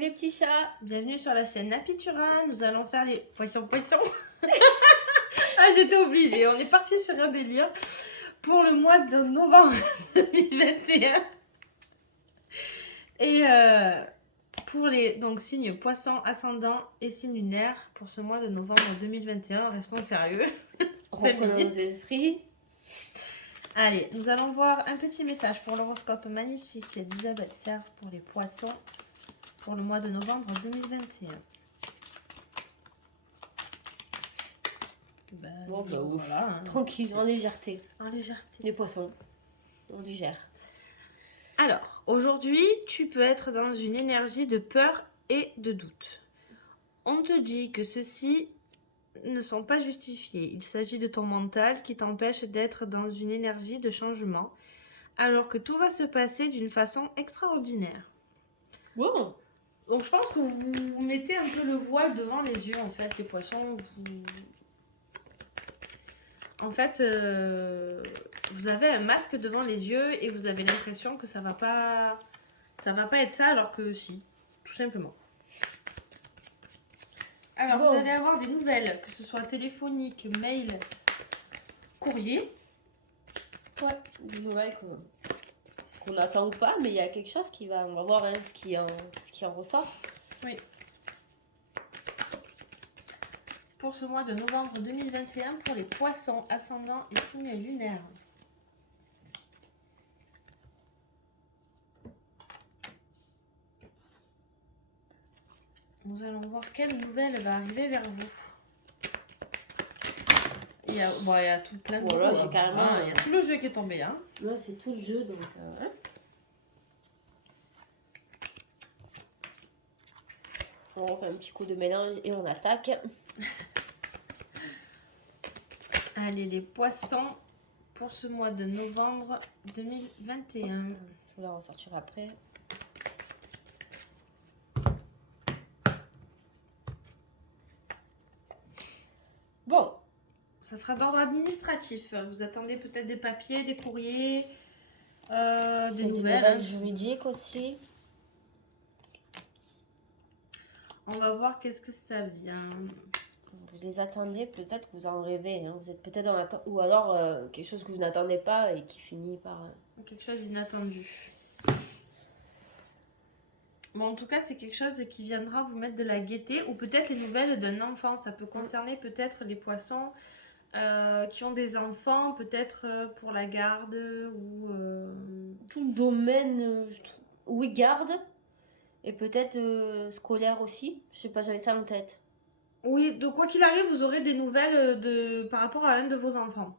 les petits chats. Bienvenue sur la chaîne Napitura. Nous allons faire les poissons. Ah, j'étais obligée. On est parti sur un délire pour le mois de novembre 2021. Et pour les signes poisson, ascendant et signe lunaire pour ce mois de novembre 2021, restons sérieux. Reprenons nos esprits. Allez, nous allons voir un petit message pour l'horoscope magnétique d'Isabelle Serre pour les poissons pour le mois de novembre 2021. Bon, bah ouf. Voilà, hein. Tranquille, en légèreté. En légèreté. Les poissons, on digère. Alors, aujourd'hui, tu peux être dans une énergie de peur et de doute. On te dit que ceux-ci ne sont pas justifiés. Il s'agit de ton mental qui t'empêche d'être dans une énergie de changement, alors que tout va se passer d'une façon extraordinaire. Bon. Donc, je pense que vous mettez un peu le voile devant les yeux, en fait, les poissons. En fait, vous avez un masque devant les yeux et vous avez l'impression que ça va pas être ça, alors que si, tout simplement. Alors, Bon. vous allez avoir des nouvelles, que ce soit téléphonique, mail, courrier. Ouais, des nouvelles qu'on attend ou pas, mais il y a quelque chose qui va... On va voir hein, ce qui en ressort. Oui. Pour ce mois de novembre 2021, pour les poissons, ascendants et signes lunaires. Nous allons voir quelle nouvelle va arriver vers vous. Il y a tout plein de Voilà, jeux, j'ai carrément... il y a tout le jeu qui est tombé. Hein. Là, c'est tout le jeu, donc... On fait un petit coup de mélange et on attaque. Allez, les poissons, pour ce mois de novembre 2021. Je vais la ressortir après. Bon. Ça sera d'ordre administratif. Vous attendez peut-être des papiers, des courriers, des nouvelles. Hein. Juridiques aussi. On va voir qu'est-ce que ça vient. Vous les attendez, peut-être que vous en rêvez. Hein. Vous êtes peut-être dans l'attente. Ou alors quelque chose que vous n'attendez pas et qui finit par... Quelque chose d'inattendu. Bon, en tout cas, c'est quelque chose qui viendra vous mettre de la gaieté. Ou peut-être les nouvelles d'un enfant. Ça peut concerner peut-être les poissons qui ont des enfants. Peut-être pour la garde ou... Tout le domaine, oui, garde. Et peut-être scolaire aussi. Je sais pas, j'avais ça en tête. Oui, de quoi qu'il arrive, vous aurez des nouvelles par rapport à un de vos enfants.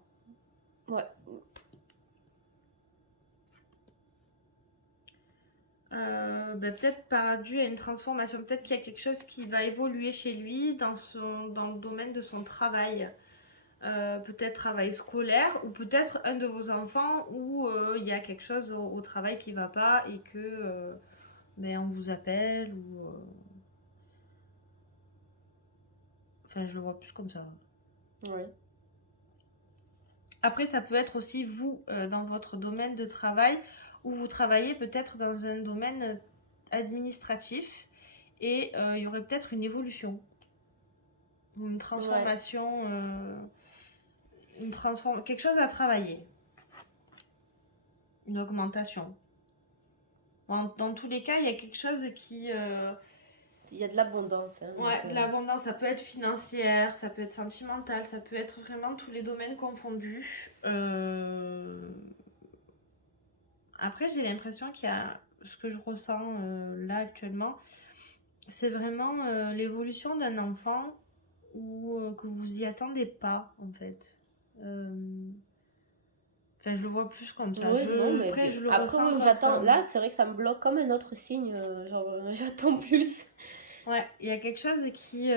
Ouais. Peut-être dû à une transformation. Peut-être qu'il y a quelque chose qui va évoluer chez lui dans le domaine de son travail. Peut-être travail scolaire ou peut-être un de vos enfants où il y a quelque chose au travail qui va pas et que on vous appelle ou... Enfin, je le vois plus comme ça. Ouais. Après, ça peut être aussi vous, dans votre domaine de travail, où vous travaillez peut-être dans un domaine administratif et il y aurait peut-être une évolution. Ou une transformation, quelque chose à travailler. Une augmentation. Dans tous les cas, il y a quelque chose qui... Il y a de l'abondance. Hein, ouais, de l'abondance, ça peut être financière, ça peut être sentimental, ça peut être vraiment tous les domaines confondus. Après, j'ai l'impression qu'il y a ce que je ressens là actuellement, c'est vraiment l'évolution d'un enfant ou que vous y attendez pas en fait. Enfin, je le vois plus comme ça. Oui, Après, je le ressens. Après, j'attends. Là, c'est vrai que ça me bloque comme un autre signe. Genre, j'attends plus. Ouais, il y a quelque chose qui...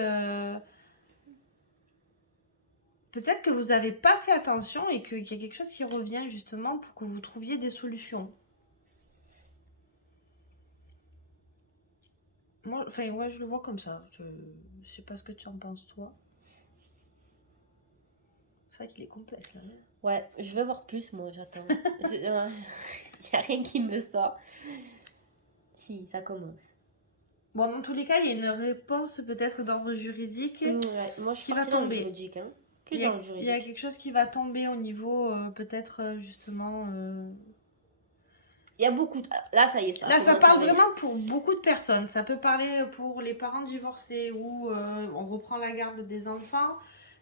Peut-être que vous n'avez pas fait attention et qu'il y a quelque chose qui revient justement pour que vous trouviez des solutions. Moi, enfin, ouais, je le vois comme ça. Je sais pas ce que tu en penses, toi. C'est vrai qu'il est complexe, là. Ouais, je vais voir plus, moi, j'attends. Il n'y a rien qui me sort. Si, ça commence. Bon, dans tous les cas, il y a une réponse peut-être d'ordre juridique. Ouais, moi je suis Qui va partie dans le tomber. juridique. Hein. Plus Il y a, dans le il y a juridique. quelque chose qui va tomber au niveau, peut-être justement. Il y a beaucoup de... Là, ça y est, ça Là, ça commence à parle venir. vraiment pour beaucoup de personnes. Ça peut parler pour les parents divorcés ou on reprend la garde des enfants.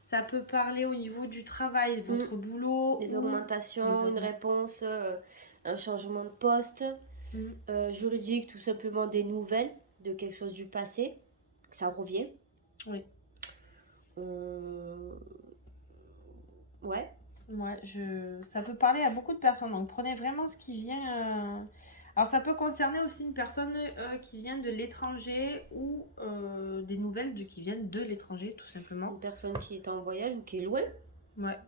Ça peut parler au niveau du travail, votre boulot. Des ou augmentations, les une réponse, un changement de poste, juridique, tout simplement des nouvelles de quelque chose du passé. Ça revient. Oui. Ouais. Ouais, ça peut parler à beaucoup de personnes. Donc prenez vraiment ce qui vient. Alors ça peut concerner aussi une personne qui vient de l'étranger ou des nouvelles qui viennent de l'étranger, tout simplement. Une personne qui est en voyage ou qui est loin. Ouais.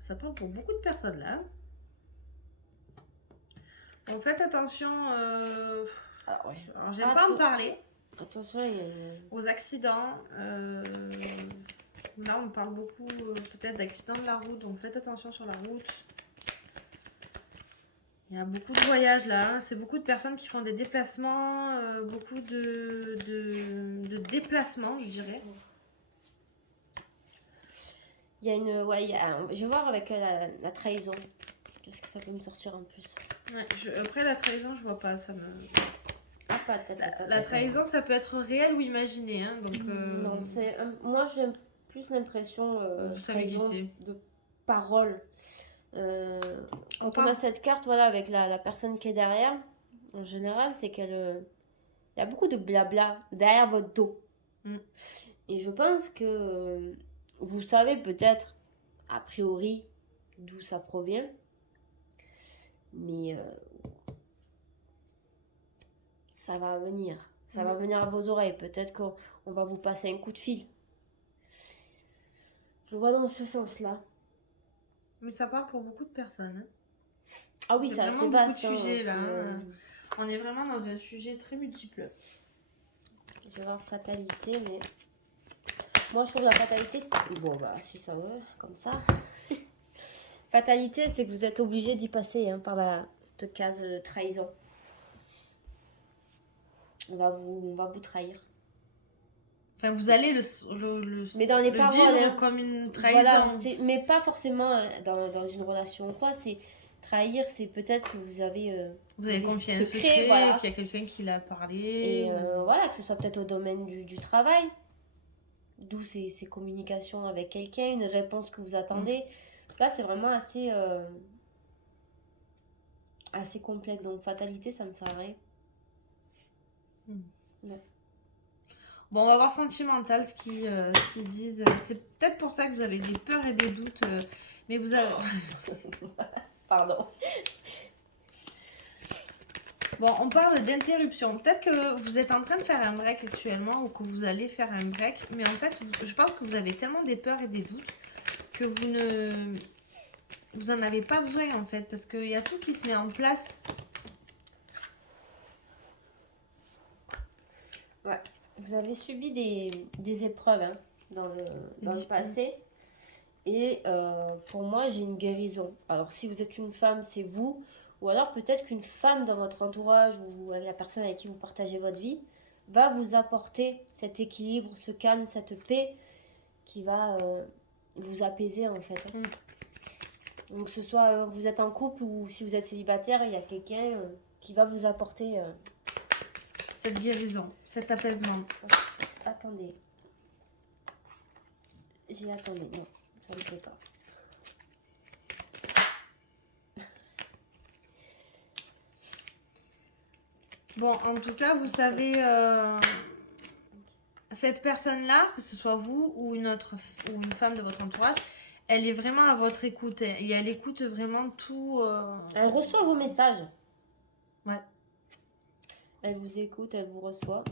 Ça parle pour beaucoup de personnes là. Bon, faites attention. Ah ouais. Alors j'aime pas en parler. Attention, Aux accidents. Là on parle beaucoup peut-être d'accidents de la route, donc faites attention sur la route. Il y a beaucoup de voyages là, c'est beaucoup de personnes qui font des déplacements, beaucoup de déplacements, je dirais. Il y a une... Ouais, je vais voir avec la trahison. Qu'est-ce que ça peut me sortir en plus? Ouais, après la trahison, je vois pas, ça me... Ah, pas La trahison, ça peut être réel ou imaginé, hein, donc... Non, c'est... Moi, j'ai plus l'impression vous savez qui trahison c'est. de parole. Quand on a cette carte, voilà, avec la personne qui est derrière, en général, c'est qu'elle... Il y a beaucoup de blabla derrière votre dos. Et je pense que vous savez peut-être, a priori, d'où ça provient. Mais ça va venir. Ça va venir à vos oreilles. Peut-être qu'on va vous passer un coup de fil. Je vois dans ce sens-là. Mais ça parle pour beaucoup de personnes. Hein. Ah oui, c'est assez vaste. Beaucoup de sujets, là. On est vraiment dans un sujet très multiple. Je vais voir fatalité, mais... Moi, je trouve la fatalité... Bon, bah, si ça veut, comme ça. Fatalité, c'est que vous êtes obligé d'y passer par cette case trahison. On va vous trahir. Enfin, vous allez mais dans les paroles, vivre comme une trahison. Voilà, mais pas forcément dans une relation ou quoi. C'est trahir, c'est peut-être que vous avez confié un secret, voilà. Qu'il y a quelqu'un qui l'a parlé. Et voilà, que ce soit peut-être au domaine du travail. D'où ces communications avec quelqu'un, une réponse que vous attendez. Là, c'est vraiment assez complexe. Donc, fatalité, ça me servait. Ouais. Bon, on va voir sentimental ce qu'ils disent. C'est peut-être pour ça que vous avez des peurs et des doutes. Mais vous avez... Pardon. Bon, on parle d'interruption. Peut-être que vous êtes en train de faire un break actuellement ou que vous allez faire un break. Mais en fait, je pense que vous avez tellement des peurs et des doutes que vous en avez pas besoin en fait. Parce qu'il y a tout qui se met en place. Ouais. Vous avez subi des épreuves dans le passé. Et pour moi, j'ai une guérison. Alors, si vous êtes une femme, c'est vous. Ou alors, peut-être qu'une femme dans votre entourage ou la personne avec qui vous partagez votre vie va vous apporter cet équilibre, ce calme, cette paix qui va vous apaiser, en fait. Donc, que ce soit vous êtes en couple ou si vous êtes célibataire, il y a quelqu'un qui va vous apporter... cette guérison, cet apaisement. Attendez. Attendez, non, ça ne fait pas. Bon, en tout cas, vous savez, cette personne-là, que ce soit vous ou une femme de votre entourage, elle est vraiment à votre écoute. Et elle écoute vraiment tout. Elle reçoit vos messages. Ouais. Elle vous écoute, elle vous reçoit.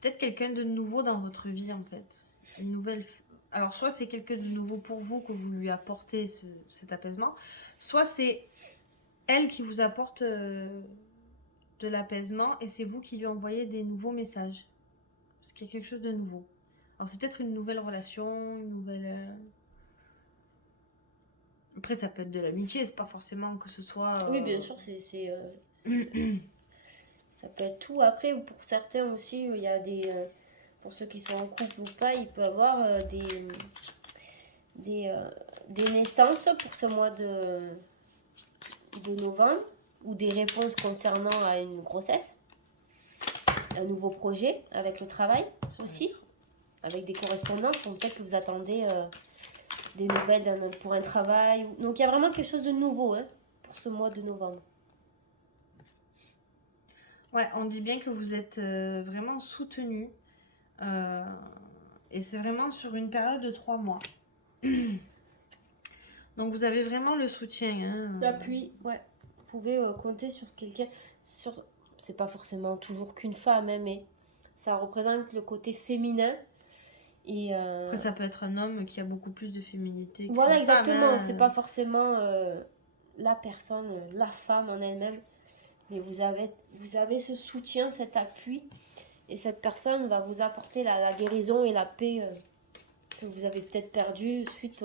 Peut-être quelqu'un de nouveau dans votre vie, en fait. Une nouvelle... Alors, soit c'est quelqu'un de nouveau pour vous, que vous lui apportez cet apaisement, soit c'est elle qui vous apporte de l'apaisement et c'est vous qui lui envoyez des nouveaux messages. Parce qu'il y a quelque chose de nouveau. Alors, c'est peut-être une nouvelle relation, une nouvelle... Après, ça peut être de l'amitié, c'est pas forcément que ce soit... Oui, bien sûr, ça Ça peut être tout. Après, pour certains aussi, il y a des... pour ceux qui sont en couple ou pas, il peut y avoir des naissances pour ce mois de novembre ou des réponses concernant à une grossesse, un nouveau projet avec le travail aussi, avec des correspondances. Donc peut-être que vous attendez des nouvelles pour un travail. Donc il y a vraiment quelque chose de nouveau pour ce mois de novembre. Ouais, on dit bien que vous êtes vraiment soutenu. Et c'est vraiment sur une période de 3 mois. Donc vous avez vraiment le soutien. L'appui, ouais. Vous pouvez compter sur quelqu'un. C'est pas forcément toujours qu'une femme, mais ça représente le côté féminin. Et Après, ça peut être un homme qui a beaucoup plus de féminité. Voilà, exactement. C'est pas forcément la personne, la femme en elle-même. Mais vous avez ce soutien, cet appui. Et cette personne va vous apporter la guérison et la paix que vous avez peut-être perdue suite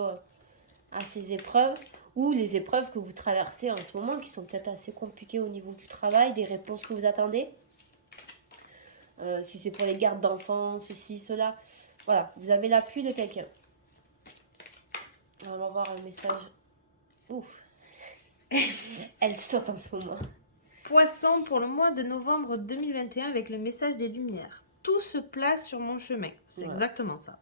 à ces épreuves. Ou les épreuves que vous traversez en ce moment, qui sont peut-être assez compliquées au niveau du travail, des réponses que vous attendez. Si c'est pour les gardes d'enfants, ceci, cela. Voilà, vous avez l'appui de quelqu'un. On va voir un message. Ouf. Elle saute en ce moment. Poisson pour le mois de novembre 2021 avec le message des lumières. Tout se place sur mon chemin. C'est exactement ça.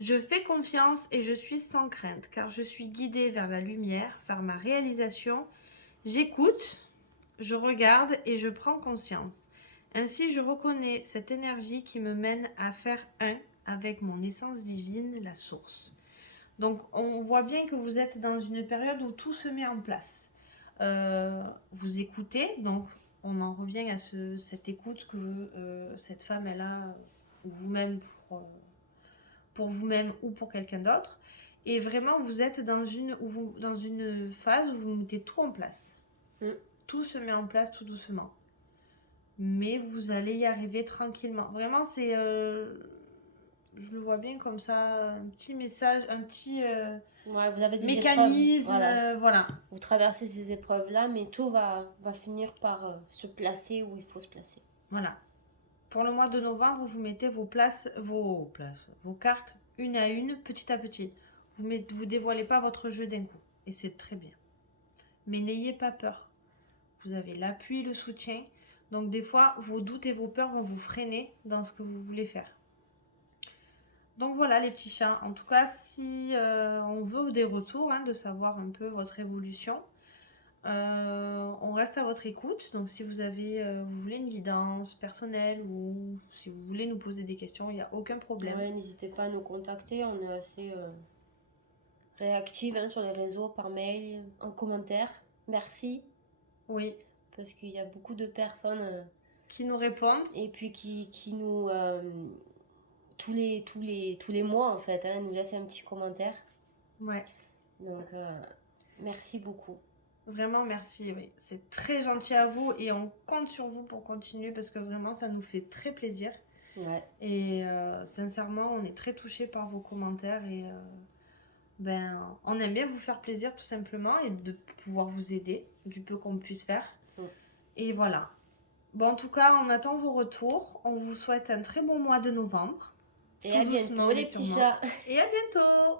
Je fais confiance et je suis sans crainte car je suis guidée vers la lumière, vers ma réalisation. J'écoute, je regarde et je prends conscience. Ainsi, je reconnais cette énergie qui me mène à faire un avec mon essence divine, la source. Donc, on voit bien que vous êtes dans une période où tout se met en place. Vous écoutez, donc on en revient à cette écoute que cette femme elle a, ou vous-même pour vous-même ou pour quelqu'un d'autre. Et vraiment, vous êtes dans une phase où vous mettez tout en place. Tout se met en place tout doucement. Mais vous allez y arriver tranquillement. Vraiment, c'est... je le vois bien comme ça, un petit message, un petit vous avez des mécanisme. Voilà. Vous traversez ces épreuves-là, mais tout va finir par se placer où il faut se placer. Voilà. Pour le mois de novembre, vous mettez vos cartes une à une, petit à petit. Vous dévoilez pas votre jeu d'un coup. Et c'est très bien. Mais n'ayez pas peur. Vous avez l'appui et le soutien. Donc des fois, vos doutes et vos peurs vont vous freiner dans ce que vous voulez faire. Donc voilà les petits chats. En tout cas, si on veut des retours, de savoir un peu votre évolution, on reste à votre écoute. Donc si vous voulez une guidance personnelle ou si vous voulez nous poser des questions, il n'y a aucun problème. Ouais, n'hésitez pas à nous contacter. On est assez réactive sur les réseaux, par mail, en commentaire. Merci. Oui. Parce qu'il y a beaucoup de personnes qui nous répondent. Et puis qui nous... tous les mois, en fait, nous laissent un petit commentaire. Ouais. Donc, merci beaucoup. Vraiment, merci. Oui. C'est très gentil à vous et on compte sur vous pour continuer parce que vraiment, ça nous fait très plaisir. Ouais. Et sincèrement, on est très touchés par vos commentaires et on aime bien vous faire plaisir tout simplement et de pouvoir vous aider du peu qu'on puisse faire. Et voilà. Bon, en tout cas, on attend vos retours. On vous souhaite un très bon mois de novembre. Et à bientôt les petits chats. Et à bientôt.